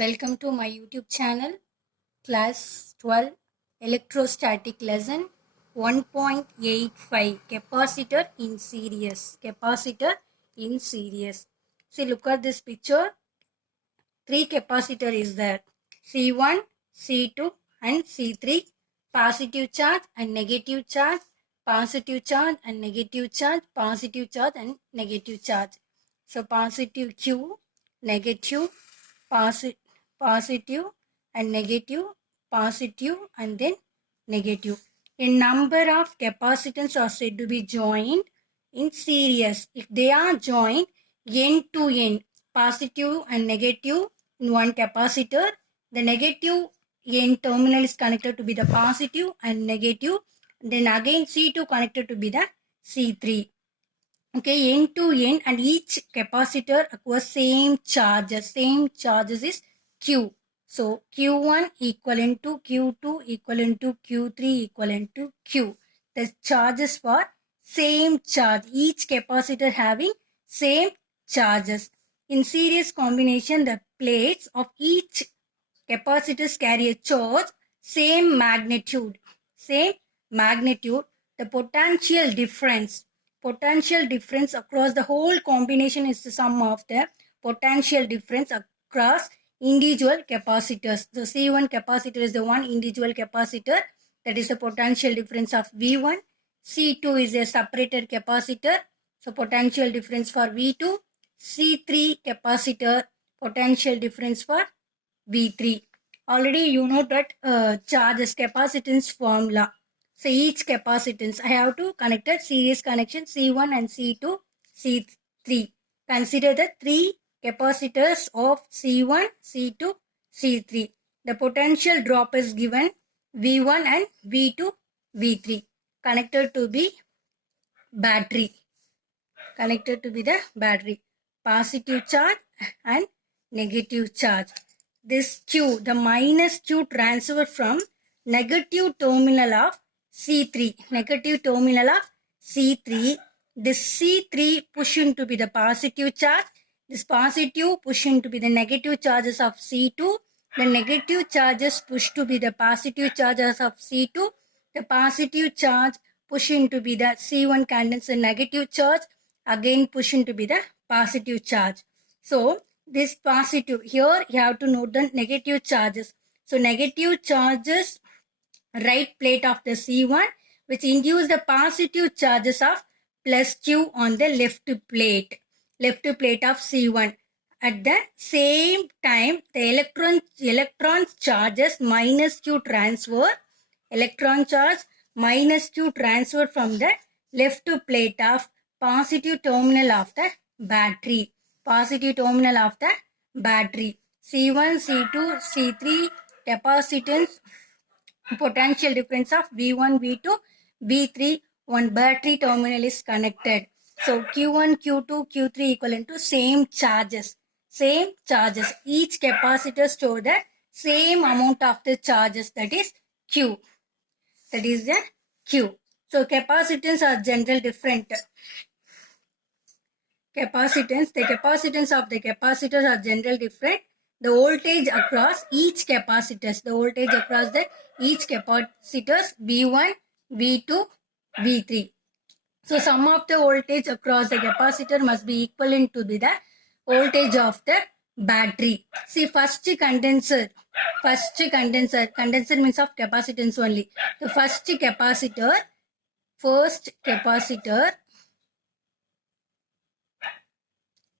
Welcome to my YouTube channel, Class 12 Electrostatic Lesson 1.85 Capacitor in Series. Capacitor in Series. See, look at this picture. Three capacitor is there. C1, C2 and C3. Positive charge and negative charge. Positive charge and negative charge. Positive charge and negative charge. So, positive Q, negative, positive and negative, positive and then negative. A number of capacitors are said to be joined in series. If they are joined end to end, positive and negative in one capacitor, the negative end terminal is connected to be the positive and negative. Then again C2 connected to be the C3. Okay, end to end, and each capacitor acquires same charges. Same charges is Q. So Q1 equivalent to Q2 equivalent to Q3 equivalent to Q. The charges for same charge. Each capacitor having same charges. In series combination, the plates of each capacitors carry a charge same magnitude. Same magnitude. The potential difference across the whole combination is the sum of the potential difference across individual capacitors. The C1 capacitor is the one individual capacitor, that is the potential difference of V1. C2 is a separated capacitor, so potential difference for V2. C3 capacitor, potential difference for V3. Already you know that charges capacitance formula. So each capacitance, I have to connect a series connection C1 and C2, C3. Consider the three capacitors of C1, C2, C3. The potential drop is given V1 and V2, V3. Connected to be battery. Connected to be the battery. Positive charge and negative charge. This Q, the minus Q transfer from negative terminal of C3. Negative terminal of C3. This C3 push into be the positive charge. This positive push into be the negative charges of C2. The negative charges push to be the positive charges of C2. The positive charge push into be the C1 condenser negative charge. Again push into be the positive charge. So, this positive, here you have to note the negative charges. So, negative charges, right plate of the C1, which induce the positive charges of plus Q on the left plate of C1. At the same time, the electron charges minus Q transfer, electron charge minus Q transfer from the left plate of positive terminal of the battery. Positive terminal of the battery. C1, C2, C3 capacitance, potential difference of V1, V2, V3, one battery terminal is connected. So Q1, Q2, Q3 equivalent to same charges. Same charges. Each capacitor store the same amount of the charges, that is Q. That is the Q. So capacitance are general different. Capacitance, the capacitance of the capacitors are general different. The voltage across each capacitors, each capacitors V1, V2, V3. So sum of the voltage across the capacitor must be equivalent to be the voltage of the battery. See, first condenser means of capacitance only. The first capacitor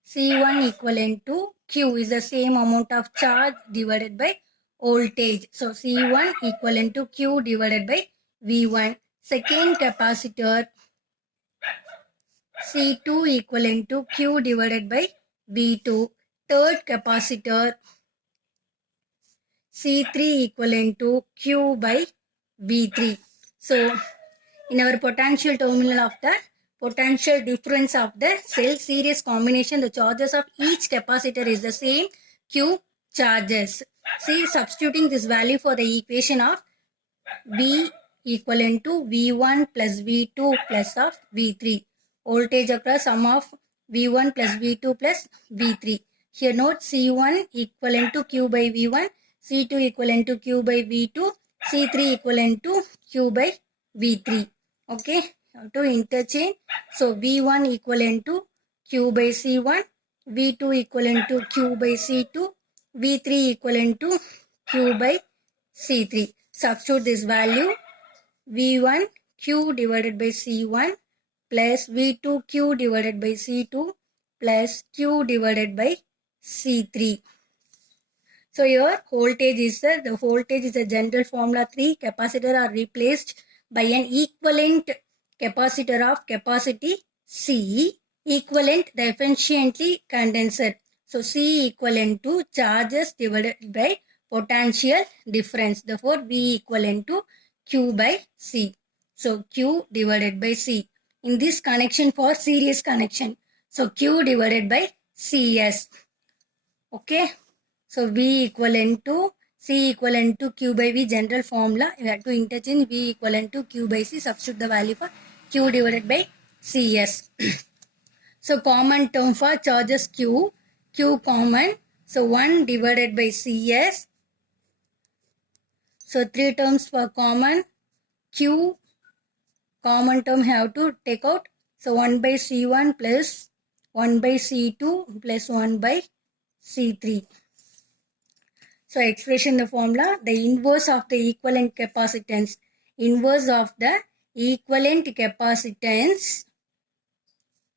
C1 equivalent to Q is the same amount of charge divided by voltage. So C1 equivalent to Q divided by V1. Second capacitor C2 equivalent to Q divided by V2. Third capacitor C3 equivalent to Q by V3. So in our potential terminal of the potential difference of the cell series combination, the charges of each capacitor is the same Q charges. See, substituting this value for the equation of V equivalent to V1 plus V2 plus of V3. Voltage across sum of V1 plus V2 plus V3. Here note C1 equivalent to Q by V1, C2 equivalent to Q by V2, C3 equivalent to Q by V3. Okay, to interchange. So V1 equivalent to Q by C1, V2 equivalent to Q by C2, V3 equivalent to Q by C3. Substitute this value. V1 Q divided by C1 plus V2 Q divided by C2 plus Q divided by C3. So your voltage is the voltage is a general formula 3. Capacitor are replaced by an equivalent capacitor of capacity C, equivalent efficiently condenser. So C equivalent to charges divided by potential difference. Therefore V equivalent to Q by C. So Q divided by C. In this connection for series connection. So Q divided by CS. Okay. So V equivalent to C equivalent to Q by V general formula. We have to interchange V equivalent to Q by C. Substitute the value for Q divided by CS. So common term for charges Q. Q common. So 1 divided by CS. So 3 terms for common. Q common term have to take out. So 1 by C1 plus 1 by C2 plus 1 by C3. So expression the formula, the inverse of the equivalent capacitance. Inverse of the equivalent capacitance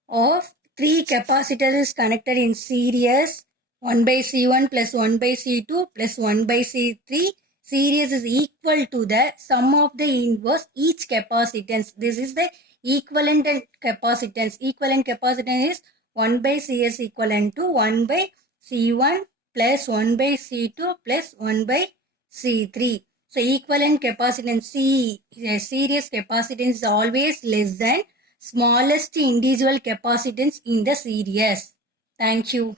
of 3 capacitors connected in series. 1 by C1 plus 1 by C2 plus 1 by C3. Series is equal to the sum of the inverse each capacitance. This is the equivalent capacitance. Equivalent capacitance is 1 by CS equivalent to 1 by C1 plus 1 by C2 plus 1 by C3. So equivalent capacitance C, series capacitance is always less than smallest individual capacitance in the series. Thank you.